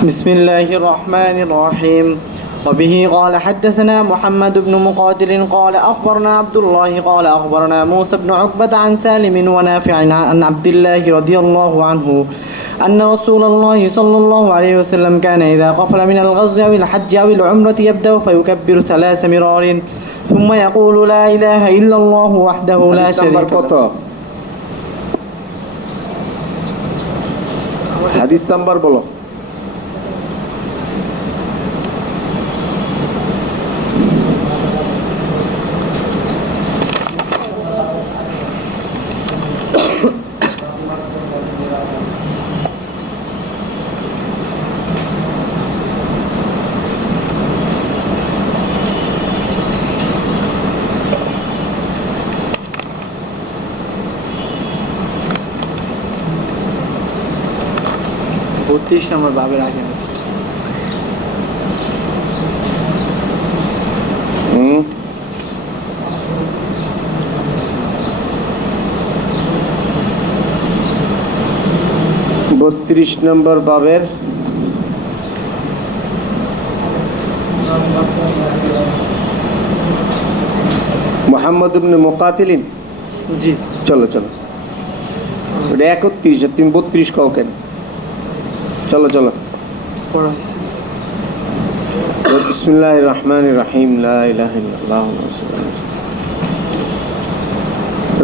بسم الله الرحمن الرحيم وبه قال حدثنا محمد بن مقاتل قال أخبرنا عبد الله قال أخبرنا موسى بن عقبة عن سالم ونافع عن عبد الله رضي الله عنه أن رسول الله صلى الله عليه وسلم كان إذا قفل من الغزو أو الحج أو العمرة يبدأ فيكبر 3 مرار ثم يقول لا إله إلا الله وحده لا شريك له. হাদিস নাম্বার বলো। নম্বর বাবের আগে আছে। বত্রিশ নম্বর বাবের মুহাম্মদ ইবনে মুকাতিলিন। জি চলো চলো, ওটা 31, তুমি 32 কও কেন? চলো চলো। বিসমিল্লাহির রহমানির রহিম। লা ইলাহা ইল্লাল্লাহ।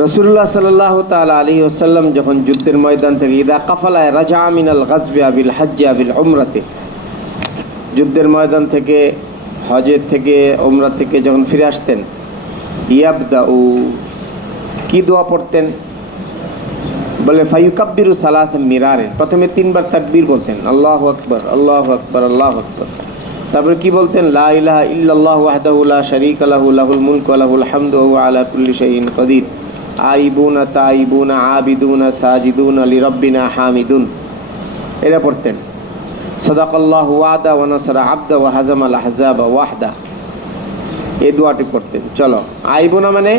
রাসূলুল্লাহ সাল্লাল্লাহু তাআলা আলাইহি ওয়াসাল্লাম যখন যুদ্ধের ময়দান থেকে ইদা কাফালা রাজা মিনাল গাজবি বিল হজ্জ বিল উমরাতে, যুদ্ধের ময়দান থেকে, হজের থেকে, উমরা থেকে যখন ফিরে আসতেন, ইয়াবদাউ, কি দোয়া পড়তেন? বলে ফায়ুকাব্বিরু 3 মিরারে, প্রথমে 3 বার তাকবীর বলতেন, আল্লাহু আকবার আল্লাহু আকবার আল্লাহু আকবার। তারপরে কি বলতেন? লা ইলাহা ইল্লাল্লাহু ওয়াহদাহু লা শারীকা লাহু লাহুল মুলকু ওয়া লাহুল হামদু ওয়া হুয়া আলা কুল্লি শাইইন কাদির। আইবুনা তাইবুনা আবিদুনা সাজিদুনা লিরাব্বিনা হামিদুন, এটা পড়তেন। সাদাকাল্লাহু ওয়াদা ওয়া নাসারা আবদা ওয়া হাজামাল আহজাবা ওয়াহদা, এই দোয়াটি পড়তেন। চলো, আইবুনা মানে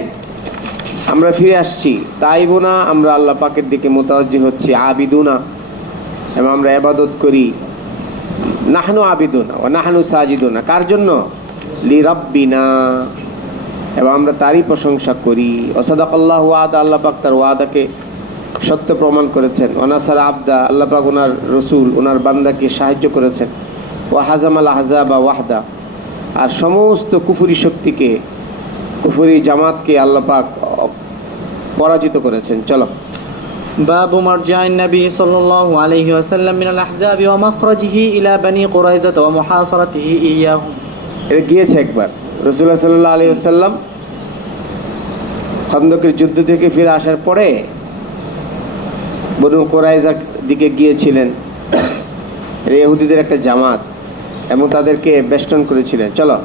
আমরা ফিরে আসছি, তাইবুনা আমরা আল্লাহ পাকের দিকে মুতাওয়াজ্জিহ হচ্ছি, আবিদুনা এবং আমরা ইবাদত করি, নাহনু আবিদুনা ওয়া নাহনু সাজিদুনা, কার জন্য? লিরাব্বিনা, এবং আমরা তারই প্রশংসা করি। ওয়াসাদাকাল্লাহু ওয়াদা, আল্লাহ পাক তার ওয়াদাকে সত্য প্রমাণ করেছেন। ওয়া নাসারা আবদা, আল্লাহ পাক ওনার রসুল ওনার বান্দাকে সাহায্য করেছেন। ওয়া হাজামাল আহজাবা ওয়াহদা, আর সমস্ত কুফরি শক্তিকে, কুফরি জামাতকে আল্লাহ পাক পরাজিত করেছেন। চলো, باب مرجع النبي صلى الله عليه وسلم من الأحزاب ومخرجه إلى بني قريظة ومحاصرته إياهم. এটা গিয়েছে একবার রাসূলুল্লাহ সাল্লাল্লাহু আলাইহি ওয়াসাল্লাম খন্দকের যুদ্ধ থেকে ফিরে আসার পরে বনু কুরাইজার দিকে গিয়েছিলেন, ইহুদিদের একটা জামাত, এবং তাদেরকে বেষ্টন করেছিলেন। চলো।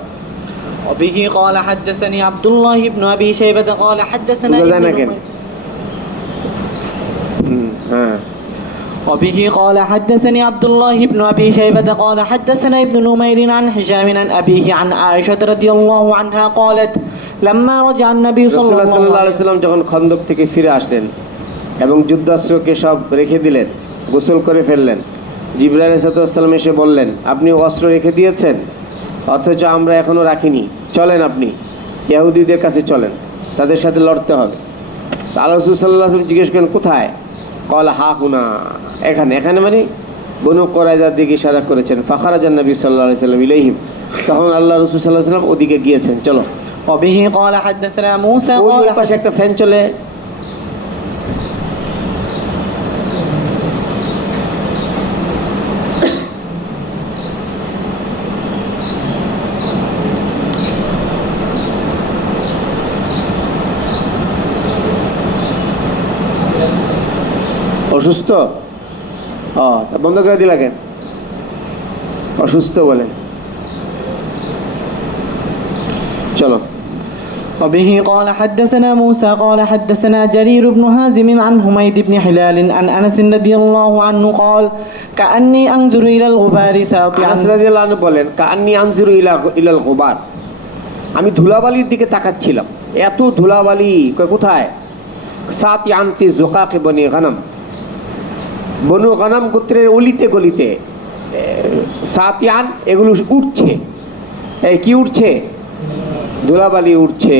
وبه قال حدثني عبد الله بن أبي شيبة قال حدثنا وبه قال حدثني عبد الله بن أبي شيبة قال حدثنا ابن نمير عن هشام عن أبيه عن عائشة رضي الله عنها قالت لما رجع النبي صلى الله عليه وسلم যখন খন্দক থেকে ফিরে আসলেন এবং যুদ্ধাস্ত্রকে সব রেখে দিলেন, গোসল করে ফেললেন, জিবরাইল আলাইহিস সালাম এসে বললেন, আপনি অস্ত্র রেখে দিয়েছেন অথচ আমরা এখনো রাখিনি, চলেন আপনি ইহুদিদের কাছে চলেন, তাদের সাথে লড়তে হবে। আল্লাহ রাসূল সাল্লাল্লাহু আলাইহি ওয়াসাল্লাম জিজ্ঞেস করেন, কোথায়? ক্বালা হা হুনা, এখানে। এখানে মানে বনু কুরাইজার দিকে ইশারা করেছেন। ফাখারাজান নবী সাল্লাল্লাহু আলাইহি ওয়াসাল্লাম ইলাইহিম, তখন আল্লাহ রাসূল সাল্লাল্লাহু আলাইহি ওয়াসাল্লাম ওদিকে গিয়েছেন। চলো। وبه قال حدثنا موسى قال পাশে একটা ফ্যান চলে, অসুস্থ? বন্ধ করে দিলা কেন? অসুস্থ বলেন। চলো। وبه قال حدثنا موسى قال حدثنا جرير بن هازم عن حميد بن هلال عن أنس رضي الله عنه قال كأني أنظر إلى الغبار ساطعا. আনাস রাদিয়াল্লাহু আনহু বলেন, কাআন্নী আনজুরু ইলাল গুবার, আমি ধুলাবালির দিকে তাকাচ্ছিলাম, এত ধুলাবালি। কোথায়? সাতিআন ফি যুকাক বনি গনম, বনু গনম গোত্রের অলিতে গলিতে সাতিয়ান, এগুলো উঠছে। এই কি উঠছে? ধুলাবালি উঠছে।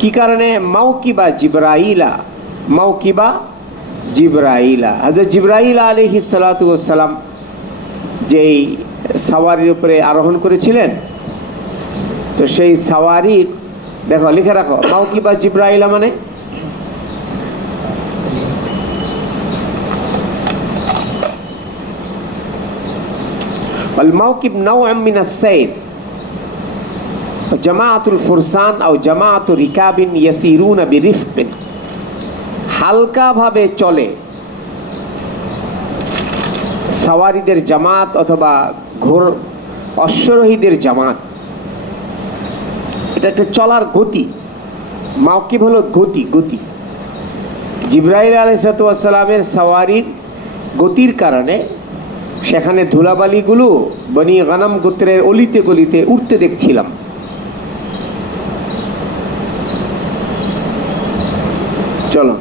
কি কারণে? মাউকিবা জিবরাইলা, মাউকিবা জিবরাইলা। হযরত জিবরাইল আলাইহিস সালাতু ওয়াস সালাম যেই সাওয়ারির উপরে আরোহণ করেছিলেন, তো সেই সাওয়ারির, দেখো লিখে রাখো, মাউকিবা জিবরাইলা মানে الموكب نوع من السير جماعة الفرسان أو جماعة ركاب يسيرون برفق, হালকা ভাবে চলে সাওয়ারিদের জামাত অথবা ঘোর অশ্বরোহীদের জামাত। এটা একটা চলার গতি। মাওকিব হলো গতি, গতি। জিবরাইল আলাইহিস সালামের সাওয়ারির গতির কারণে সেখানে ধুলাবালিগুলো বনি গানাম গোত্রের অলিতে গলিতে উঠতে দেখছিলাম। চলো,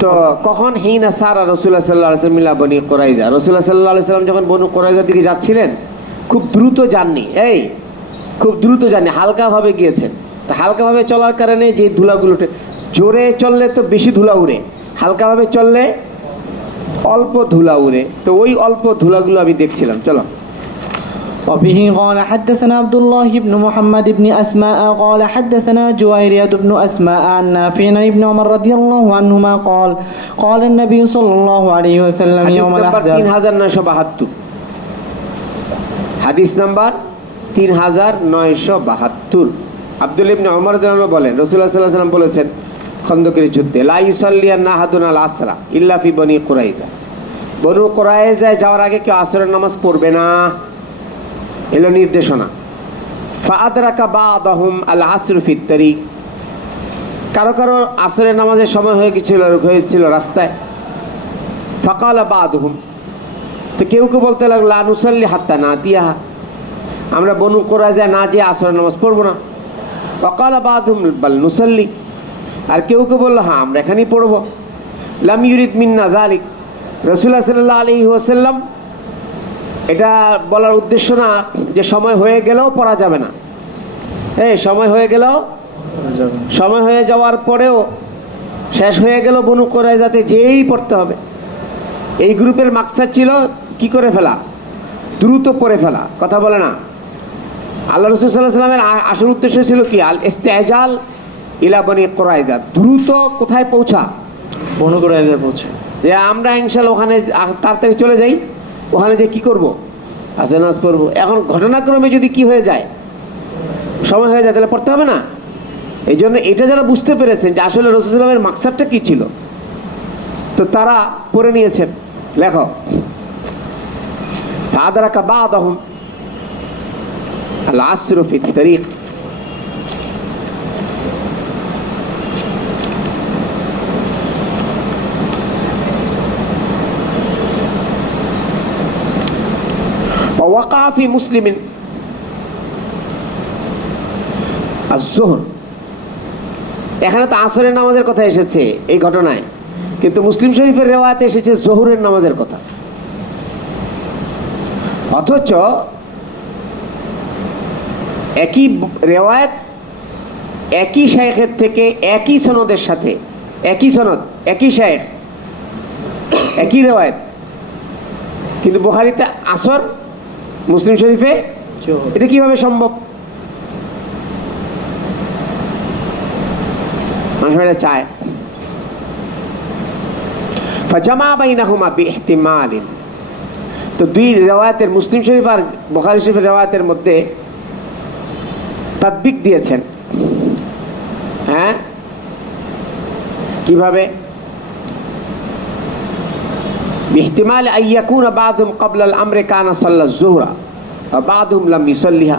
তো কখন হিনা সারা রাসূলুল্লাহ সাল্লাল্লাহু আলাইহি ওয়াসাল্লাম মিলা বনি কুরাইজা, রাসূলুল্লাহ সাল্লাল্লাহু আলাইহি ওয়াসাল্লাম যখন বনু কুরাইজার দিকে যাচ্ছিলেন, খুব দ্রুত যাননি, খুব দ্রুত যাননি, হালকা ভাবে গিয়েছেন। তো হালকা ভাবে চলার কারণে যে ধুলাগুলো, জোরে চললে তো বেশি ধুলা উড়ে, হালকা ভাবে চললে অল্প ধুলা উড়ে। তো ওই অল্প ধুলাগুলো আমি দেখছিলাম। চলো। وبه قال حدثنا عبد الله بن محمد بن أسماء قال حدثنا جويرية بن أسماء عن نافع عن ابن عمر رضي الله عنهما قال قال النبي صلى الله عليه وسلم يوم الأحزاب 3972, হাদিস নাম্বার 3972। আব্দুল্লাহ ইবনে ওমর রাদিয়াল্লাহু বলেন, রাসূলুল্লাহ সাল্লাল্লাহু আলাইহি ওয়াসাল্লাম বলেছেন খন্দকের যুদ্ধে, লা ইউসাল্লিয়ান্না আহাদুন আল আসরা ইল্লা ফি বনি কুরাইজা, বনু কুরাইজায় যাওয়ার আগে কেউ আসরের নামাজ পড়বে না, এলো নির্দেশনা। ফাআদরাকা বা'দাহুম আল আসর ফি তারিক, কারো কারো আসরের নামাজের সময় হয়েছিল রাস্তায়। ফাকালা বা'দুহুম, তো কেউ কেউ বলতে লাগলো লা নুসাল্লি হাত্তা নাতিয়াহা, আমরা বনু কুরাইজায় না যেয়ে আসরের নামাজ পড়বো না। ফাকালা বা'দুহুম বাল নুসাল্লি, আর কেউ কেউ বললো হ্যাঁ আমরা এখানেই পড়বো। লাম ইউরিদ মিন্না যালিক, রাসূলুল্লাহ সাল্লাল্লাহু আলাইহি ওয়াসাল্লাম এটা বলার উদ্দেশ্য না যে সময় হয়ে গেলেও পড়া যাবে না। সময় হয়ে গেলেও, সময় হয়ে যাওয়ার পরেও, শেষ হয়ে গেল বনু কুরাইজাতে যেই পড়তে হবে। এই গ্রুপের মাকসাদ ছিল কি করে ফেলা, দ্রুত পড়ে ফেলা, কথা বলে না। আল্লাহ রাসূল সাল্লাল্লাহু আলাইহি ওয়াসাল্লামের আসল উদ্দেশ্য ছিল কি, আল ইস্তেজাল ইলা বনি কুরাইজা, দ্রুত কোথায় পৌঁছা, বনু কুরাইজায় পৌঁছে, যে আমরা ইনশাআল্লাহ ওখানে তাড়াতাড়ি চলে যাই, ওখানে যে কি করব, আসর নামাজ পড়বো। এখন ঘটনাক্রমে যদি কি হয়ে যায়, সময় হয়ে যায়, তাহলে পড়তে হবে না। এই জন্য এটা যারা বুঝতে পেরেছেন যে আসলে রাসূল সাল্লাল্লাহু আলাইহি ওয়াসাল্লামের মাকসাদটা কি ছিল, তো তারা পড়ে নিয়েছেন। লেখো, আদরাকা বা'দাহুম আল আসর ফি তারিক, ووقع في مسلم الظهر, এখানে তো আসরের নামাজের কথা এসেছে এই ঘটনায়, কিন্তু মুসলিম শরীফের রিওয়ায়াতে এসেছে জোহরের নামাজের কথা। অথচ একই রিওয়ায়াত একই শাইখের থেকে একই সনদের সাথে, একই সনদ, একই শাইখ, একই রিওয়ায়াত, কিন্তু বুখারীতে আসর, মুসলিম শরীফে, এটা কিভাবে সম্ভব? মানুষ এটা চায়। ফাজামা বাইনাহুমা বিইহতিমালিন, তো দুই রিওয়ায়াতের, মুসলিম শরীফ আর বুখারী শরীফের রিওয়ায়াতের মধ্যে তাতবিক দিয়েছেন। হ্যাঁ, কিভাবে? باحتمال أن يكون بعضهم قبل الأمر كان صلى الظهر وبعضهم لم يصليها,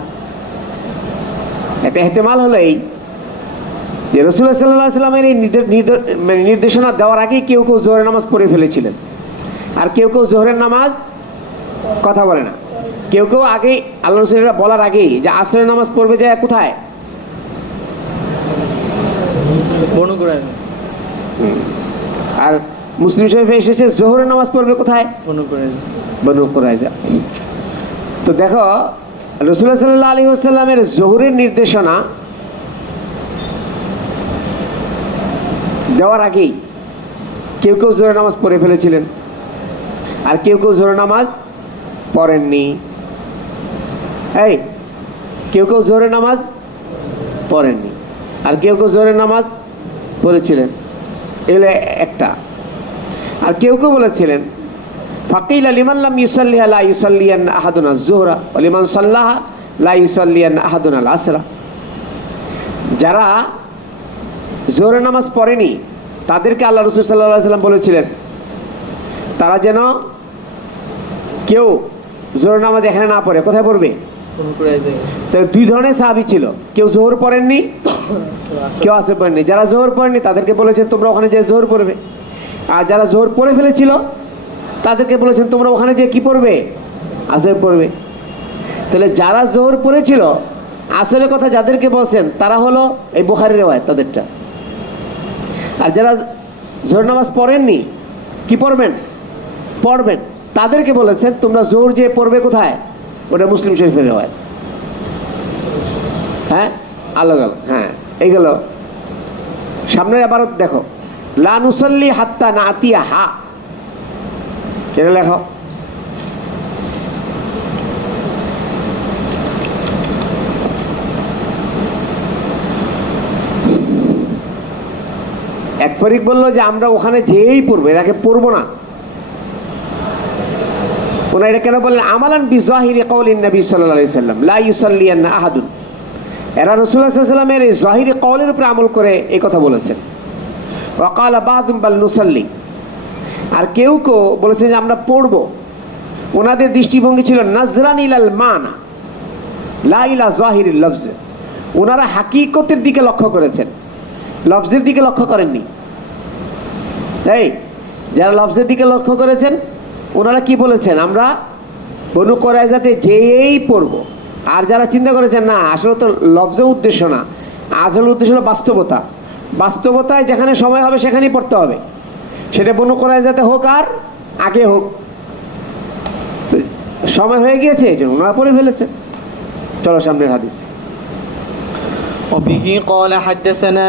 একটা ইহতিমাল হলো এই যে রাসূলুল্লাহ সাল্লাল্লাহু আলাইহি ওয়াসাল্লামের এই নির্দেশনা দেওয়ার আগেই কেউ কেউ জোহরের নামাজ পড়ে ফেলেছিলেন, আর কেউ কেউ জোহরের নামাজ, কথা বলে না, কেউ কেউ আগেই আল্লাহ রাসূলের বলার আগেই যে আসরের নামাজ পড়বে যায় কোথায়, বনু কুরাইজা। আর মুসলিম শরীফে এসেছে জোহরের নামাজ পড়বে কোথায়? বনু কুরাইজা। বনু কুরাইজা। তো দেখো রাসূলুল্লাহ সাল্লাল্লাহু আলাইহি ওয়াসাল্লামের জোহরের নির্দেশনা দেওয়ার আগেই কেউ কেউ জোহরের নামাজ পড়ে ফেলেছিলেন, আর কেউ কেউ জোহরের নামাজ পড়েননি। এই কেউ কেউ জোহরের নামাজ পড়েননি, আর কেউ কেউ জোহরের নামাজ পড়েছিলেন, এগুলো একটা। আর কেউ কেউ বলেছিলেন ফাকিলা লিমান লাম ইউসাল্লিহা লা ইউসাল্লিয়ান্না আহাদুনা যুহরা ওয়া লিমান সাল্লাহা লা ইউসাল্লিয়ান্না আহাদুনা আল আসরা। যারা জোহরের নামাজ পড়েনি তাদেরকে আল্লাহ রাসূল সাল্লাল্লাহু আলাইহি ওয়াসাল্লাম বলেছিলেন তারা যেন কেউ জোহরের নামাজ এখানে না পড়ে। কোথায় পড়বে? বনু কুরাইজা। তো দুই ধরনের সাহাবী ছিল, কেউ জোহর পড়েননি, কেউ আসর পড়েননি। যারা জোহর পড়েননি তাদেরকে বলেছেন তোমরা ওখানে যে জোহর পড়বে, আর যারা জোহর পড়ে ফেলেছিল তাদেরকে বলেছেন তোমরা ওখানে যে কি পড়বে? আসর পড়বে। তাহলে যারা জোহর পড়েছিল আসরের কথা যাদেরকে বলছেন তারা হলো এই বুখারীর riwayat তাদেরটা। আর যারা জোহর নামাজ পড়েননি কি পড়বেন? পড়বেন, তাদেরকে বলেছেন তোমরা জোহর যে পড়বে কোথায়? ওটা মুসলিম শরীফের riwayat। হ্যাঁ, আলাদা। হ্যাঁ, এইগুলো সামনে আবার দেখো লা নুসাল্লি হাত্তা নাতিয়া হা, এটা লেখো। এক ফরিক বললো যে আমরা ওখানে যেয়েই পড়বো, এটাকে পড়বো না। ওনারা এটা কেন বললেন? আমালান বিজাহিরি কওলিন নবী সাল্লাল্লাহু আলাইহি ওয়াসাল্লাম লা ইউসাল্লিয়ান্না আহাদুন। এরা রাসূলুল্লাহ সাল্লাল্লাহু আলাইহি ওয়াসাল্লামের এই জাহিরি কওলের উপর আমল করে এই কথা বলেছেন। ওয়া ক্বালা বা'দুম বাল নুসাল্লি, আর কেউ কেউ বলেছেন যে আমরা পড়বো। ওনাদের দৃষ্টিভঙ্গি ছিল নাজরান ইলাল মানা লা ইলা জাহিরিল লফজ। ওনারা হাকিকতের দিকে লক্ষ্য করেছেন, লফজের দিকে লক্ষ্য করেননি। এই যারা লফজের দিকে লক্ষ্য করেছেন ওনারা কি বলেছেন? আমরা বনু কুরাইজাতে যেয়েই পড়ব। আর যারা চিন্তা করেছেন না আসলে তো লফজের উদ্দেশ্য না, আসল উদ্দেশ্য হলো বাস্তবতা। বাস্তবতায় যেখানে সময় হবে সেখানেই পড়তে হবে, সেটা বনু কুরাইজাতে হোক আর আগে হোক। সময় হয়ে গিয়েছে এই জন্য ওনারা পড়ে ফেলেছে। চলো সামনের হাদিস। وبه قال حدثنا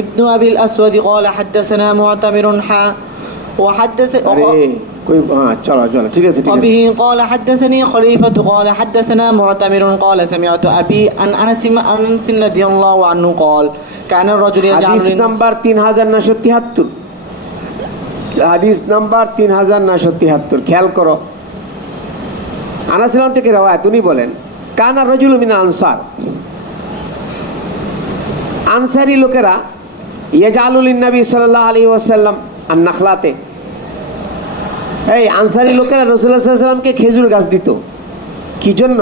ابن أبي الأسود قال حدثنا معتمر وحدث চলো চলো ঠিক আছে। وبه قال حدثني خليفة قال حدثنا معتمر قال سمعت أبي عن أنس رضي الله عنه قال كان الرجل يجعل হাদিস নাম্বার 3973। হাদিস নাম্বার 3973 খেয়াল করো। আনাস থেকে রাওয়ায়াত, উনি বলেন কানা রাজুলুম মিন আনসার, আনসারী লোকেরা ইয়াজালু লিন-নবী সাল্লাল্লাহু আলাইহি ওয়াসাল্লাম আন-নাখলাতে, এই আনসারী লোকেরা রাসূলুল্লাহ সাল্লাল্লাহু আলাইহি ওয়াসাল্লামকে খেজুর গাছ দিত। কি জন্য?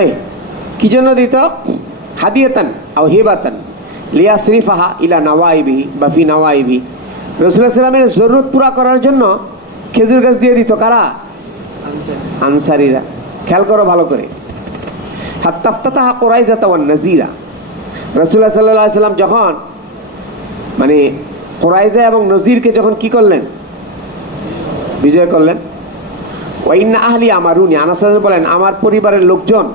এই কি জন্য দিত? হাদিয়াতান আও হিবাতান লিয়াসরিফাহা ইলা নাওয়াইবি বা ফি নাওয়াইবি। রাসূলুল্লাহ সাল্লাল্লাহু আলাইহি ওয়াসাল্লামের জরুরত পুরা করার জন্য খেজুর গাছ দিয়ে দিত। কারা? আনসারীরা। খেয়াল করো ভালো করে। হাত্তা ইফতাতাহা কুরাইজা ওয়ান নাজিরা, রাসূলুল্লাহ সাল্লাল্লাহু আলাইহি ওয়াসাল্লাম যখন মানে কুরাইজা এবং নজিরকে যখন কি করলেন? বিজয় করলেন। ওয়া ইন্না আহলি আমারুনি, আনাস বলেন আমার পরিবারের লোকজন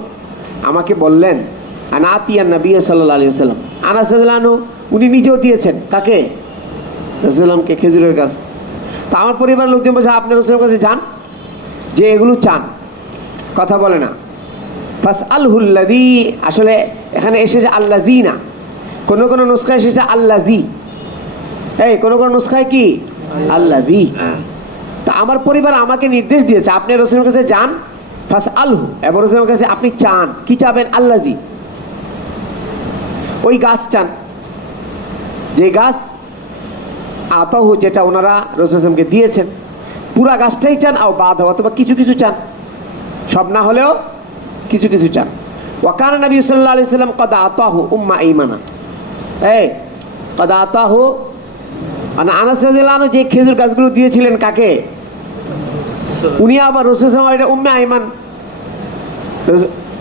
আমাকে বললেন আনা আতিয়ান নবী সাল্লাল্লাহু আলাইহি ওয়াসাল্লাম। আনাস রাদিয়াল্লাহু আনহু উনি নিজেও দিয়েছেন কাকে? রাসূলুল্লাহকে খেজুরের গাছ। তো আমার পরিবারের লোকজন বলছে আপনি রাসূলের কাছে যান, যে এগুলো চান, কথা বলে না। ফাসআলহুল্লাযী, আসলে এখানে এসেছে আল্লাযী না, কোন কোন নুসখায় এসেছে আল্লাযী। এই কোন কোন নুসখায় কি আল্লাযী। তা আমার পরিবার আমাকে নির্দেশ দিয়েছে আপনি রাসূলের কাছে যান, ফাসআলহু, এবং রাসূলের কাছে আপনি চান। কি চাবেন? আল্লাযী, ওই গাছ চান, যে গাছ আতাহু, যেটা ওনারা রাসূলকে দিয়েছেন। পুরা গাছটাই চান, আও বাদ অথবা কিছু কিছু চান, সব না হলেও কিছু কিছু চান। ওয়াকানা নবী সাল্লাল্লাহু আলাইহি ওয়াসাল্লাম ক্বাদ আতাহু উম্মা আইমানা, এই ক্বাদ আতাহু, মানে আনাস রাদিয়াল্লাহু আনহু যে খেজুর গাছগুলো দিয়েছিলেন কাকে? উনি আবার রাসূল সাল্লাল্লাহু আলাইহি ওয়াসাল্লাম, এটা উম্মে আইমান।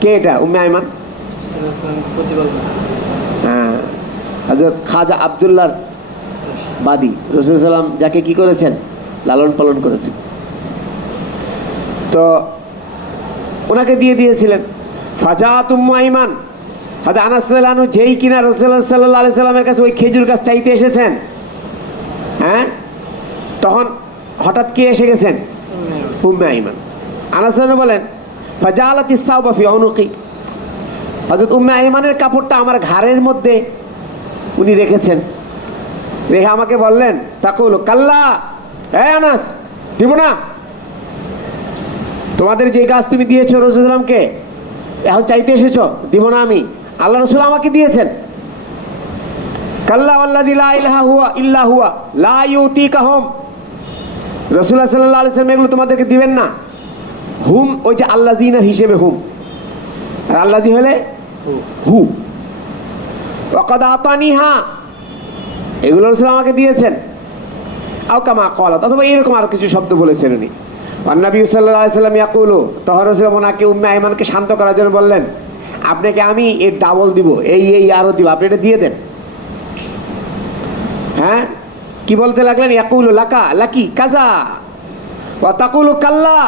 কে এটা উম্মে আইমান? হ্যাঁ, হযরত খাজা আব্দুল্লাহ বাদী, রাসূল সাল্লাম যাকে কি করেছেন, লালন পালন করেছেন। তো ওনাকে দিয়ে দিয়েছিলেন। ফাজাত উম্মু আইমান, হযরত আনাস রাদিয়াল্লাহু আনহু যেই কিনা রাসূলুল্লাহ সাল্লাল্লাহু আলাইহি সাল্লামের কাছে ওই খেজুর গাছ চাইতে এসেছেন, হ্যাঁ, তখন হঠাৎ কে এসে গেছেন? উম্মে আইমান। আনাস রাদিয়াল্লাহু বলেন ফাজালাতিস সাওবা ফি উনুকি, হযরত উম্মে আইমানের কাপড়টা আমার ঘাড়ের মধ্যে উনি রেখেছেন। রেখে আমাকে বললেন, তাকুল কাল্লা, এই আনাস, দিব না। তোমাদের যে গাছ তুমি দিয়েছো রাসূলুল্লাহ সাল্লাল্লাহু আলাইহি সাল্লামকে, এখন চাইতে এসেছো, দিব না আমি, আল্লাহ রাসূল আমাকে দিয়েছেন। কাল্লা ওয়াল্লাযী লা ইলাহা হুয়া ইল্লা হুয়া লা ইউতিকাহুম, রাসূলুল্লাহ সাল্লাল্লাহু আলাইহি সাল্লাম এগুলো তোমাদেরকে দিবেন না। হুম ওই যে আল্লাযিনা হিসেবে হুম, আর আল্লাযী হলে হু। ওয়াকাদ আতানিহা, এগুলো রাসূল আমাকে দিয়েছেন। আও কামা ক্বালা, অথবা এরকম আরো কিছু শব্দ বলেছেন উনি। আর নবী সাল্লাল্লাহু আলাইহি সাল্লাম ইয়াকুলু, তখন রাসূল ওনাকে উম্মে আইমানকে শান্ত করার জন্য বললেন, আপনাকে আমি এর ডাবল দিব, এই আরো দিব, আপনি এটা দিয়ে দেন। হ্যাঁ, কি বলতে লাগলেন? ইয়াকুলু লাকা লাকি কাজা ওয়া তাকুলু কাল্লা।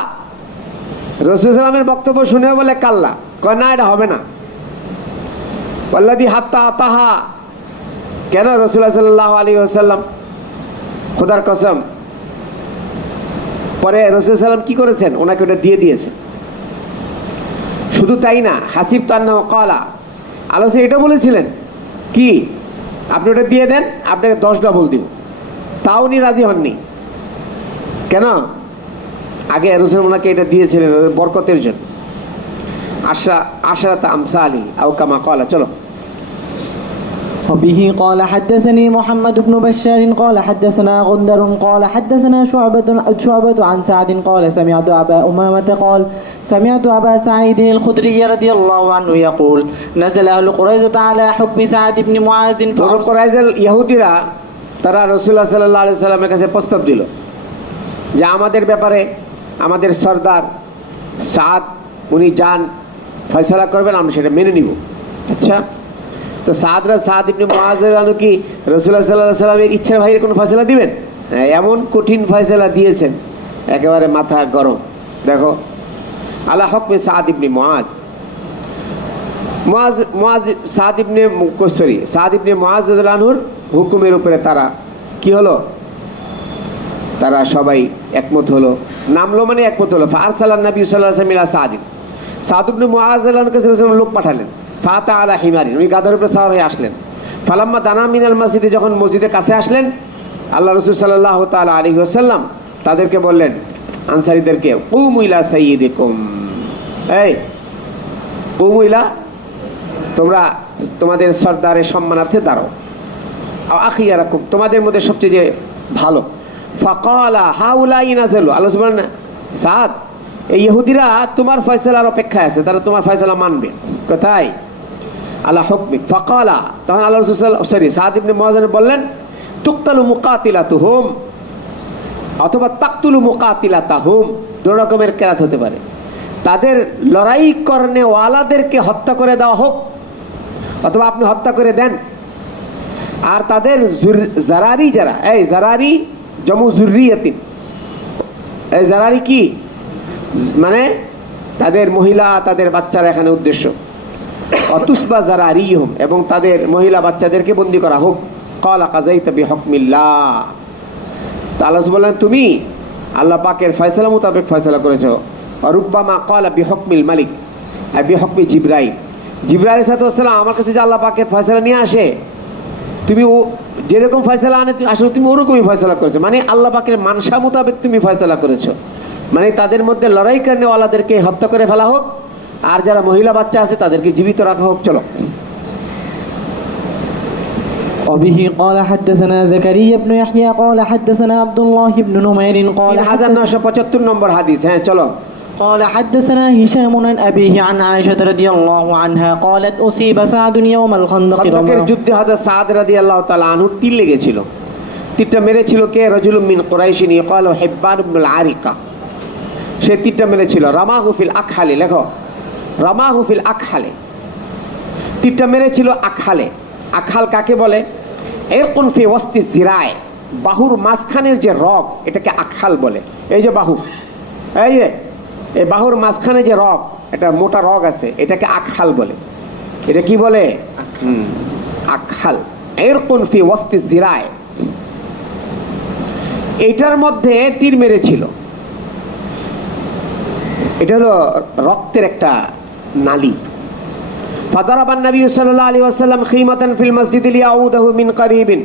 রাসূল সাল্লামের বক্তব্য শুনে বলে কাল্লা, কয় না এটা হবে না। ওয়াল্লাযী হাত্তা আতাহা, কেন রাসূলুল্লাহ সাল্লাল্লাহু আলাইহি ওয়াসাল্লাম, খোদার কসম, পরে রাসূল সাল্লাম কি করেছেন? ওনাকে ওটা দিয়ে দিয়েছেন। শুধু তাই না, হাসিব তান্নাহু ক্বালা, আলোচনা এটা বলেছিলেন কি আপনি ওটা দিয়ে দেন, আপনাকে 10 ডবল দিব। তাও উনি রাজি হননি। কেন? আগে রাসূল ওনাকে এটা দিয়েছিলেন বরকতের জন্য। আশরাত আমসালি আও কামা ক্বালা। চলো। وبه قال حدثني محمد بن بشار قال حدثنا غندر قال حدثنا شعبة عن سعد قال سمعت أبا أمامة قال سمعت أبا سعيد الخدري رضي الله عنه يقول نزل أهل قريظة على حكم سعد بن معاذ কুরাইজাল ইহুদিরা তারা রাসূলুল্লাহ সাল্লাল্লাহু আলাইহি সাল্লামের কাছে প্রস্তাব দিল যে আমাদের ব্যাপারে আমাদের সরদার সাদ উনি যান ফয়সালা করবেন, আমরা সেটা মেনে নিব। আচ্ছা, তো সাদ ইবনে মুআয রাদিয়াল্লাহু কি রাসূলুল্লাহ সাল্লাল্লাহু আলাইহি সাল্লামের ইচ্ছার বাইরে কোনো ফয়সালা দিবেন? এমন কঠিন ফয়সালা দিয়েছেন, একেবারে মাথা গরম। দেখো, আলা হুকমে সাদ ইবনে মুআয, সাদ ইবনে মুআয রাদিয়াল্লাহু আনহুর হুকুমের উপরে তারা কি হলো? তারা সবাই একমত হলো, নামলো মানে একমত হলো। ফারসালান নবী সাল্লাল্লাহু আলাইহি ওয়াসাল্লাম সাদ ইবনে মুআয রাদিয়াল্লাহু আনহুর কাছে রাসূল লোক পাঠালেন। ফাতা আলা হিমারিন, উনি গাধার উপরে সাওয়ার হয়ে আসলেন। ফালাম্মা দানা মিনাল মসজিদে, যখন মসজিদের কাছে আসলেন, আল্লাহ রাসূল সাল্লাল্লাহু তাআলা আলাইহি ওয়াসাল্লাম তাদেরকে বললেন, আনসারীদেরকে, কুমু ইলা সাইয়্যিদিকুম, এই কুমু ইলা, তোমরা তোমাদের সরদারের সম্মানার্থে দাঁড়াও। আখিয়ারাকুম, তোমাদের মধ্যে সবচেয়ে যে ভালো। ফাকালা হাউলাই নাযালু, আল্লাহ সুবহানাহু ওয়া তাআলা, সাদ, এই ইহুদিরা তোমার ফয়সালার অপেক্ষায় আছে, তারা তোমার ফয়সালা মানবে। কোথায়? আলা হুকমিক। ফাকালা, তখন আল্লাহ রাসূল সাদ ইবনে মুআয বললেন, তুকতালু মুকাতিলাতুহুম অথবা তাকতুলু মুকাতিলাতাহুম, দুই রকমের কেরাত হতে পারে। তাদের লড়াই করনে ওয়ালাদেরকে হত্যা করে দেওয়া হোক, অথবা আপনি হত্যা করে দেন। আর তাদের জারারি, যারা এই জারারি জমু যুররিয়াতিন, এই জারারি কি মানে? তাদের মহিলা, তাদের বাচ্চারা এখানে উদ্দেশ্য। অতুসবা জারারিহুম, এবং তাদের মহিলা বাচ্চাদেরকে বন্দী করা হোক। ক্বালা কাযাইতা বিহুকমিল্লাহ, আল্লাহ বললেন তুমি আল্লাহ পাকের ফয়সালা মোতাবেক ফয়সালা করেছো। রুব্বামা ক্বালা বিহুকমিল মালিক আর বিহুকমি জিবরাইল, জিবরাইল আলাইহিস সালাম আমার কাছে যে আল্লাহ পাকের ফয়সালা নিয়ে আসে, তুমি যেরকম ফয়সালা আনে আসলে তুমি ওরকমই ফয়সালা করেছো, মানে আল্লাহ পাকের মানসা মোতাবেক তুমি ফয়সালা করেছো। মানে তাদের মধ্যে লড়াই করনে ওয়ালাদেরকে হত্যা করে ফেলা হোক, আর যারা মহিলা বাচ্চা আছে তাদেরকে জীবিত রাখা হোক। চলো। وبه قال حدثنا زكريا بن يحيى قال حدثنا عبد الله بن نمير قال 1975 নম্বর হাদিস। হ্যাঁ চলো। قال حدثنا هشام عن أبيه عن عائشة رضي الله عنها قالت أصيب سعد يوم الخندق খন্দকের যুদ্ধে হযরত সাদ রাদিয়াল্লাহু তাআলা আনহু তীর লেগেছিল। তীরটা মেরেছিল কে? রাজুলুম মিন কুরাইশিন ইকালু হিব্বান ইবনুল আরিকা, সে তীরটা মেরেছিল। রামাহু ফিল আকহালি, লেখো রামাহু ফিল আকহালে, তীরটা মেরেছিল আকহালে। আকহাল কাকে বলে? ইরকুন ফি ওয়াসতি জিরায়, বাহুর মাঝখানের যে রগ এটাকে আখাল বলে। এই যে বাহু, এই যে এই বাহুর মাঝখানে যে রগ, এটা মোটা রগ আছে, এটাকে আখাল বলে। এটা কি বলে? আখাল। ইরকুন ফি ওয়াসতি জিরায়, এটার মধ্যে তীর মেরেছিল। এটা হলো রক্তের একটা নালী। ফাদারাবান নবী সাল্লাল্লাহু আলাইহি ওয়াসাল্লাম খিমাতান ফিল মসজিদ লিয়াউদাহু মিন করিবিন।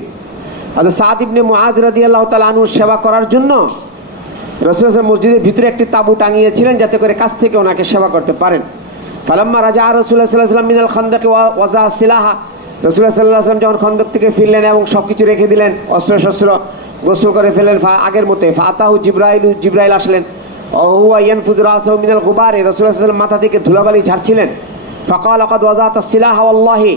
আর সাদ ইবনে মুআয রাদিয়াল্লাহু তাআলা আনহু সেবা করার জন্য রাসূল সাল্লাল্লাহু আলাইহি ওয়াসাল্লাম মসজিদের ভিতরে একটি তাঁবু টাঙিয়েছিলেন যাতে করে কাছ থেকে ওনাকে সেবা করতে পারেন। ফালাম্মা রাজা রাসূলুল্লাহ সাল্লাল্লাহু আলাইহি ওয়াসাল্লাম মিনাল খানদাক ওয়াজা সিলাহা, রাসূলুল্লাহ সাল্লাল্লাহু আলাইহি ওয়াসাল্লাম যখন খন্দক থেকে ফিরলেন এবং সবকিছু রেখে দিলেন, অস্ত্র শস্ত্র গোসল করে ফেলেন আগের মতে। ফাতাহু জিবরাইল আসলেন। ওহুয়া ইয়ানফুযু রাসাহু মিনাল গুবারে, রাসূলুল্লাহ সাল্লাল্লাহু আলাইহি ওয়াসাল্লাম মাথা থেকে ধুলাবালি ঝাড়ছিলেন। ফাকাল লাকাদ ওয়াজাতা সিলাহা ওয়াল্লাহি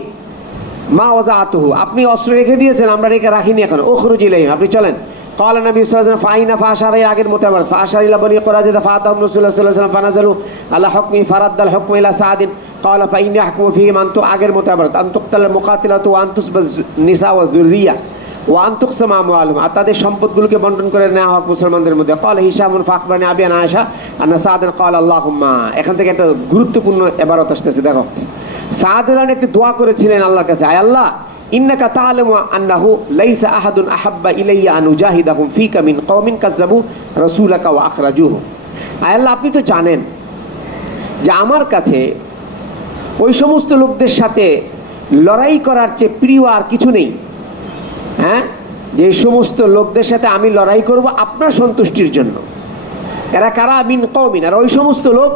মা ওয়াজাতুহু, আপনি অস্ত্র রেখে দিয়েছেন, আমরা রাখিনি এখন। উখরুজ ইলাইহি, আপনি চলেন। قال النبي صلى الله عليه وسلم فاين فاشار الى আগের মতে আবার فاشار الى بني قريظه فاتهم رسول الله صلى الله عليه وسلم فنزلوا على حكمه فرد الحكم الى سعد قال فإن يحكم فيه من تو আগের মতে আবার ان تقتل المقاتله وان تسبى النساء والذريه وان تقسم اموالهم, আর তাদের সম্পদগুলোকে বণ্টন করে নেওয়া হোক মুসলমানদের মধ্যে। قال هشام فاخبرني ابي عن عائشه ان سعد قال اللهم, এখান থেকে একটা গুরুত্বপূর্ণ ইবারত আসছে। দেখো, সাদ রাদিয়াল্লাহু একটি দোয়া করেছিলেন আল্লাহর কাছে, আয় আল্লাহ ইন্নাকা তাআলামু আন্নাহু লাইসা আহাদুন আহাব্বা ইলাইয়া আন উজাহিদাহুম ফিকা মিন কওমিন কাযযাবু রাসূলাকা ওয়া আখরাজুহু। আয় আল্লাহ, আপনি তো জানেন যে আমার কাছে ওই সমস্ত লোকদের সাথে লড়াই করার চেয়ে প্রিয় আর কিছু নেই। হ্যাঁ, যে সমস্ত লোকদের সাথে আমি লড়াই করব আপনার সন্তুষ্টির জন্য। এরা কারা? মিন কওমিন, আর ওই সমস্ত লোক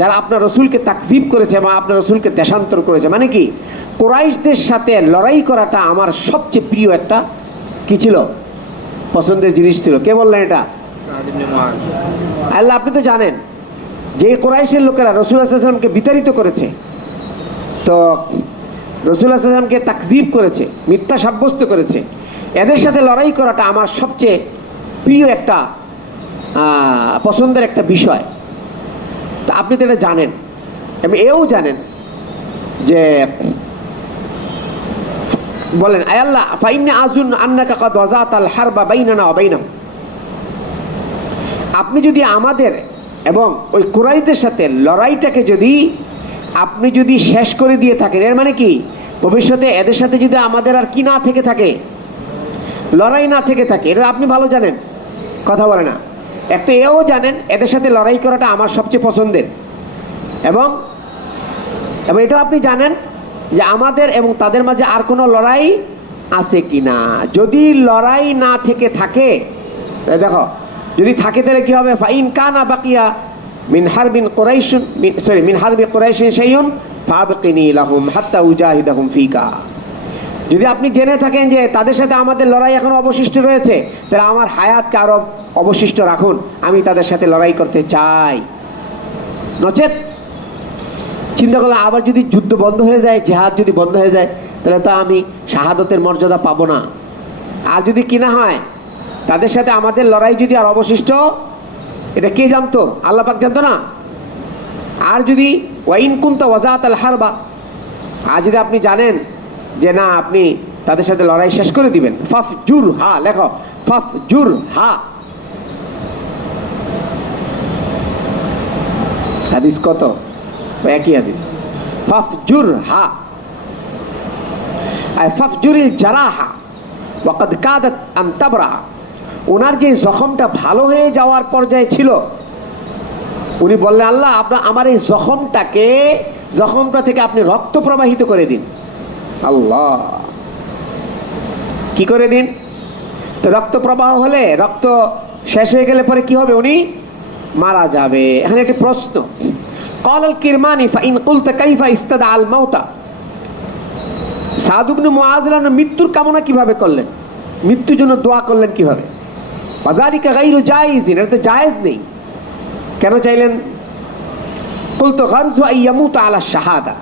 যারা আপনার রসুলকে তাকজিব করেছে বা আপনার রসুলকে দেশান্তর করেছে। মানে কি, কুরাইশদের সাথে লড়াই করাটা আমার সবচেয়ে প্রিয় একটা কি ছিল, পছন্দের জিনিস ছিল। কে বললেন এটা? আল্লাহ, আপনি তো জানেন যে কুরাইশের লোকেরা রাসূলুল্লাহ সাল্লাল্লাহু আলাইহি ওয়াসাল্লামকে বিতাড়িত করেছে, তো রাসূলুল্লাহ সাল্লাল্লাহু আলাইহি ওয়াসাল্লামকে তাকজিব করেছে, মিথ্যা সাব্যস্ত করেছে। এদের সাথে লড়াই করাটা আমার সবচেয়ে প্রিয় একটা পছন্দের একটা বিষয়। তা আপনি তো এটা জানেন এবং এও জানেন যে, বলেন আয় আল্লাহ ফাইন্না আযুন আন্নাকা ক্বাদ ওয়াজাতাল হারবা বাইনানা ওয়া বাইনাহুম, আপনি যদি আমাদের এবং ওই কুরাইশদের সাথে লড়াইটাকে যদি আপনি যদি শেষ করে দিয়ে থাকেন, এর মানে কি ভবিষ্যতে এদের সাথে যদি আমাদের আর কি না থেকে থাকে, লড়াই না থেকে থাকে, এটা আপনি ভালো জানেন, কথা বলে না। একটা এও জানেন এদের সাথে লড়াই করাটা আমার সবচেয়ে পছন্দের, এবং এটাও আপনি জানেন যে আমাদের এবং তাদের মাঝে আর কোনো লড়াই আছে কি না। যদি লড়াই না থেকে থাকে, দেখো যদি থাকে তাহলে কি হবে? ফাইন কানা বাকিয়া মিন হারবিন কুরাইশ মিন হারবি কুরাইশ শাইউন ফাবকিনি লাহুম হাত্তা উজাহিদাহুম ফিকা। যদি আপনি জেনে থাকেন যে তাদের সাথে আমাদের লড়াই এখনো অবশিষ্ট রয়েছে, তাহলে আমার হায়াতকে আরো অবশিষ্ট রাখুন, আমি তাদের সাথে লড়াই করতে চাই। নচেত চিন্তা করলে আবার যদি যুদ্ধ বন্ধ হয়ে যায়, জিহাদ যদি বন্ধ হয়ে যায়, তাহলে তো আমি শাহাদতের মর্যাদা পাবো না। আর যদি কিনা হয় তাদের সাথে আমাদের লড়াই যদি আর অবশিষ্ট, এটা কে জানতো? আল্লাহ পাক জানতো না? আর যদি ওয়াইন কুনতা ওয়াজাতাল হারবা, আর যদি আপনি জানেন যে না আপনি তাদের সাথে লড়াই শেষ করে দিবেন, ফাফজুর হা, লেখো ফাফজুর হা। হাদিস কত? একই হাদিস, ফাফজুর হা আই ফাফজুরিল জারাহা ওয়াকাদ কাদাত আন তাবরা। ওনার যে জখমটা ভালো হয়ে যাওয়ার পর্যায়ে ছিল, উনি বললেন আল্লাহ আমার এই জখমটা থেকে আপনি রক্ত প্রবাহিত করে দিন। আল্লাহ, কি করে দিন? তো রক্ত প্রবাহ হলে, রক্ত শেষ হয়ে গেলে পরে কি হবে? উনি মারা যাবে। এখানে একটি প্রশ্ন, قال الكرماني فإن قلت كيف استدعى الموت, সাদ ইবনে মুআয মৃত্যুর কামনা কিভাবে করলেন, মৃত্যুর জন্য দোয়া করলেন কিভাবে? ওয়াযালিকা গায়রু জায়েজিন, এটা তো জায়েজ নেই। কেন চাইলেন? কুলতু গারজু আইয়ামুত আলা শাহাদা।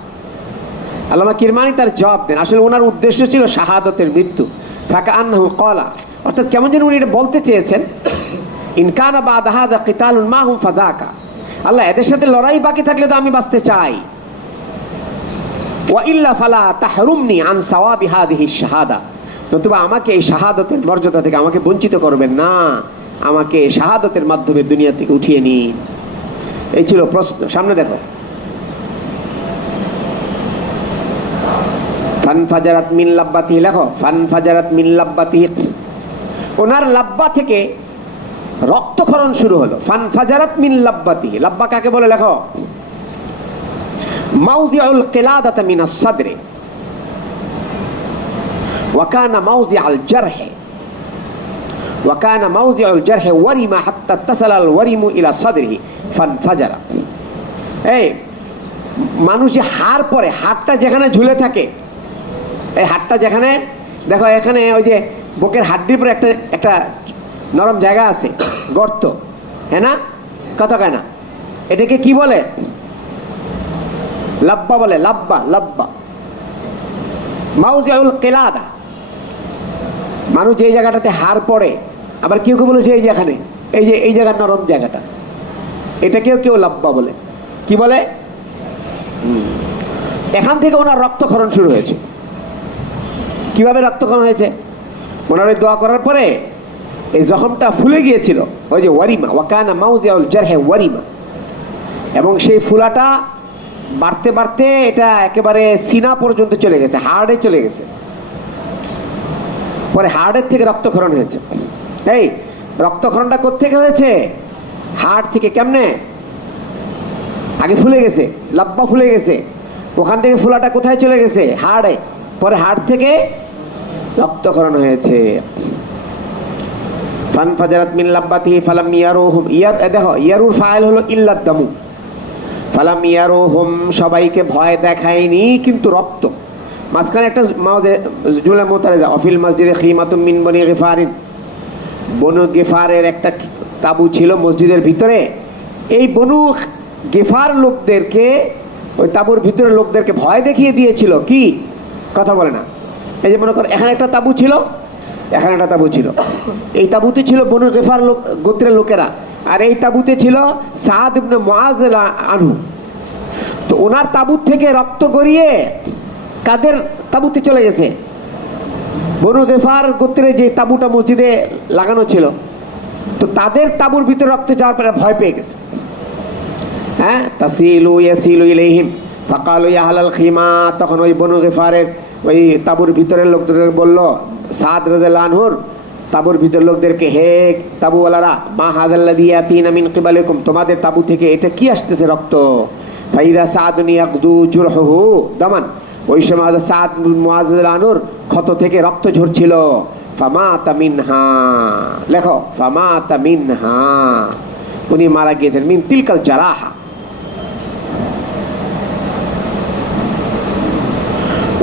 আল্লামা কিরমানি তার জবাব দেন, আসলে ওনার উদ্দেশ্য ছিল শাহাদাতের মৃত্যু। ফাকা আন্নাহু ক্বালা, অর্থাৎ কেমন যেন উনি এটা বলতে চেয়েছেন, ইন কানা বাদা হাযা কিতালুন মাহুম ফাযাকা, আল্লাহ এদের সাথে লড়াই বাকি থাকলে তো আমি বাঁচতে চাই। ওয়া ইল্লা ফালা তাহরুমনি আন সাওয়াবি হাযিহি শাহাদা, নতুবা আমাকে এই শাহাদতের মর্যাদা থেকে আমাকে বঞ্চিত করবেন না, আমাকে শাহাদতের মাধ্যমে দুনিয়া থেকে উঠিয়ে নিন। এই ছিল প্রশ্ন। সামনে দেখো, ফানফাজারাত মিন লাব্বাতিহি, লেখো ফানফাজারাত মিন লাব্বাতিহি, ওনার লাব্বা থেকে রক্তক্ষরণ শুরু হলো। ফানফাজারাত মিন লাব্বাতিহি, লাব্বা কাকে বলে লেখো, মাউদিউল কিলাদাতা মিনাস সাদরি ওয়া কানা মাউজিআল জারহি ওয়া কানা মাউজিউল জারহি ওয়ারিমা হাত্তা তাসালাল ওয়ারিমু ইলা সাদরিহি ফানফাজারা। এই মানুষ যে হাড় পরে, হাড়টা যেখানে ঝুলে থাকে, এই হাড়টা যেখানে দেখো, এখানে ওই যে বুকের হাড্ডির পরে একটা একটা নরম জায়গা আছে, গর্ত, হ্যাঁ না, কথা কয় না, এটাকে কি বলে, লাব্বা বলে, লাব্বা লাব্বা মাউজিউল কিলাদা। মানুষ যে জায়গাটাতে হাড় পড়ে, আবার কেউ কেউ বলেছে এই যেখানে, এই যে এই জায়গার নরম জায়গাটা, এটাকেও কেউ লাব্বা বলে। কি বলে? এখান থেকে ওনার রক্তক্ষরণ শুরু হয়েছে। কিভাবে রক্তক্ষরণ হয়েছে? ওনার ওই দোয়া করার পরে এই জখমটা ফুলে গিয়েছিল, ওই যে ওয়ারিমা, ওয়াকানা মাউজিউল জারহি ওয়ারিমা, এবং সেই ফুলাটা বাড়তে বাড়তে এটা একেবারে সিনা পর্যন্ত চলে গেছে, হার্টে চলে গেছে। পরে হার্টের থেকে রক্তক্ষরণ হয়েছে। এই রক্তক্ষরণটা কোত্থেকে হয়েছে? হার্ট থেকে। কেমনে? আগে ফুলে গেছে, লাব্বা ফুলে গেছে, ওখান থেকে ফুলাটা কোথায় চলে গেছে? হাড়ে। পরে হাড় থেকে রক্তক্ষরণ হয়েছে। ফানফাজারাত মিন লাব্বাতিহি ফালাম ইয়ারুহুম, দেখো ইয়ারুর ফাইল হলো ইল্লাদ দামু, ফালাম ইয়ারুহুম, সবাইকে ভয় দেখায়নি কিন্তু রক্ত। মাঝখানে একটা জুমলা মুতারাজা, অফিল মসজিদে খিমাতুম মিন বনি গিফারিন, বনু গিফারের একটা তাবু ছিল মসজিদের ভিতরে। এই বনু গিফার লোকদেরকে, ওই তাবুর ভিতরে লোকদেরকে ভয় দেখিয়ে দিয়েছিল। কি কথা বলে না? এই যে মনে করো এখানে একটা তাবু ছিল, এখানে একটা তাবু ছিল, এই তাবুতে ছিল বনু গিফার গোত্রের লোকেরা, আর এই তাবুতে ছিল সাদ ইবনে মুআজ আনহু। তো ওনার তাবুত থেকে রক্ত গড়িয়ে কাদের তাবুতে চলে গেছে? বনু গিফার গোত্রের যে তাবুটা মসজিদে লাগানো ছিল, তো তাদের তাবুর ভিতরে রক্ত যাওয়ার পরে ভয় পেয়ে গেছে। হ্যাঁ, তাসিলু ইয়াসিলু ইলাইহিম ফাকালু ইয়া আহলাল খিমা, তখন ওই বনু গিফারের ওই তাবুর ভিতরের লোকদের বলল, সাদ রাদিয়াল্লাহু আনহুর তাবুর ভিতরের লোকদেরকে, হে তাবুওয়ালারা, মা হাযাল্লাযী ইয়াতিনা মিন কিবালিকুম, তোমাদের তাবু থেকে এটা কি আসতেছে? রক্ত। ফাইদা সাদুন ইয়াকদু জুরহুহু দামান, ওই সময় সাদ ইবনে মুআজ রাদিয়াল্লাহু আনহুর ক্ষত থেকে রক্ত ঝরছিল। ফামাতা মিনহা, লেখো ফামাতা মিনহা, উনি মারা গিয়েছেন। মিন তিলকাল জারাহা,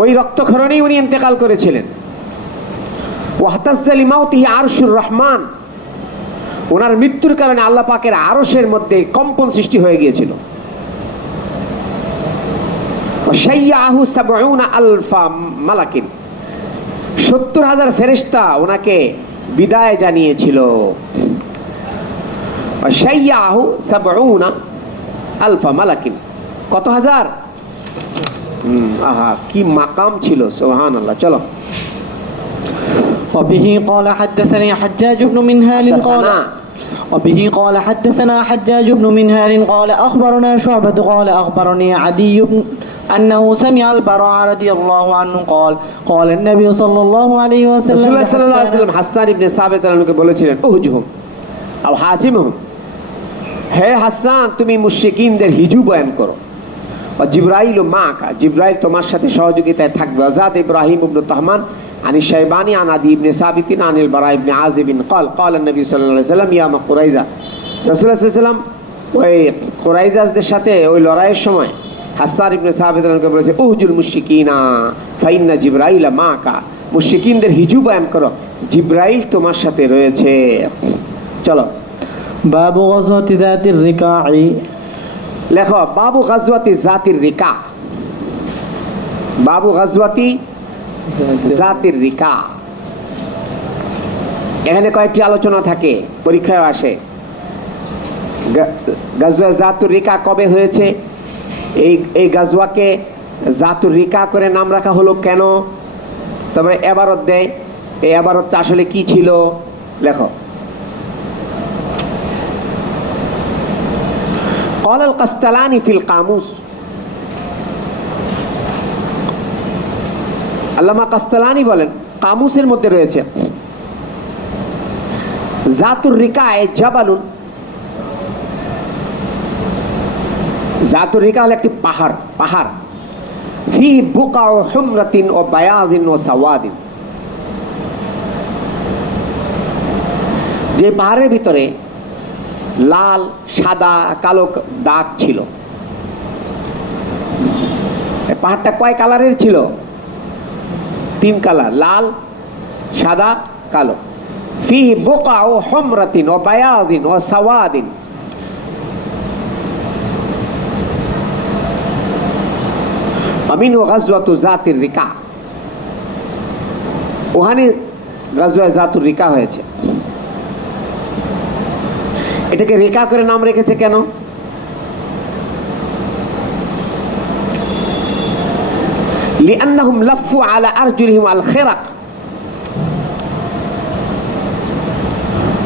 ওই রক্তক্ষরণেই উনি ইন্তেকাল করেছিলেন। ওয়াহতাজ্জা লিমাউতিহি আরশুর রহমান, ওনার মৃত্যুর কারণে আল্লাহ পাকের আরশের মধ্যে কম্পন সৃষ্টি হয়ে গিয়েছিল। ওয়াশাইয়াহু ৭০ আলফা মালাকিন, ৭০,০০০ ফেরেশতা ওনাকে বিদায় জানিয়েছিল। ওয়াশাইয়াহু ৭০ আলফা মালাকিন, কত হাজার? আহা, কি মাকাম ছিল, সুবহানাল্লাহ। চলো। وبه قال حدثني حجاج بن منهال قال وبه قال حدثنا حجاج بن منهال قال أخبرنا شعبة قال أخبرني عدي أنه سمع البراء رضي الله عنه قال قال النبي صلى الله عليه وسلم রাসূলুল্লাহ সাল্লাল্লাহু আলাইহি ওয়াসাল্লাম হাসান ইবনে সাবিত রাদিয়াল্লাহু আনহুকে বলেছিলেন, উহজুহুম আও হাজিমহুম, হে হাসান তুমি মুশরিকিনদের হিজু বয়ান করো। জিবরাইল মাকা, জিবরাইল তোমার সাথে সহযোগিতায় থাকবে। আযাদ ইব্রাহিম ইবনে তাহমান আনি শাইবানি আন আদি ইবনে সাবিতিন আনিল বারা ইবনে আযিবিন قال قال النبي صلى الله عليه وسلم يا قريظة, রাসূলুল্লাহ সাল্লাল্লাহু আলাইহি ওয়াসাল্লাম ওই কুরাইজাদের সাথে ওই লড়াইয়ের সময় হাসান ইবনে সাবিত রাদিয়াল্লাহু বলেছে, উহজুল মুশরিকিনা ফাইন্না জিবরাইল মাকা, মুশরিকিনদের হিজু বয়ান করো, জিবরাইল তোমার সাথে রয়েছে। চলো। বাবু গাজওয়াতি যাতির রিকা'i, লেখো বাবু গাজওয়াতি জাতির রিকা, বাবু গাজওয়াতি জাতির রিকা। এখানে কয়েকটি আলোচনা থাকে, পরীক্ষায় আসে। গাজওয়া জাতুর রিকা কবে হয়েছে, এই গাজওয়াকে জাতুর রিকা করে নাম রাখা হলো কেন, তবে এবারত দেয় এই ইবারতটা আসলে কি ছিল লেখো। قال القسطلاني في القاموس আল্লামা কাস্তালানি বলেন কামুসের মধ্যে রয়েছে জাতুর রিকায়ে জাবালুন, জাতুর রিকা হলো একটি পাহাড়, পাহাড় ফি বুকাউ হুমরাতিন ও বায়াদিন ও সাওয়াদিন, যে পাহাড়ের ভিতরে লাল সাদা কালো দাগ ছিল। পাহাড়টা কয় কালারের ছিল? 3 কালার, লাল সাদা কালো। ফি বুকাউ হুমরাতিন ও বায়াদিন ও সাওয়াদিন, আমিন ও গাজওয়াতু জাতির রিকা, ওখানে গাজওয়া জাতুর রিকা হয়েছে। এটাকে রিকা করে নাম রেখেছে কেন? লিআন্নাহুম লাফু আলা আরজুলিহিম আল খিরাক,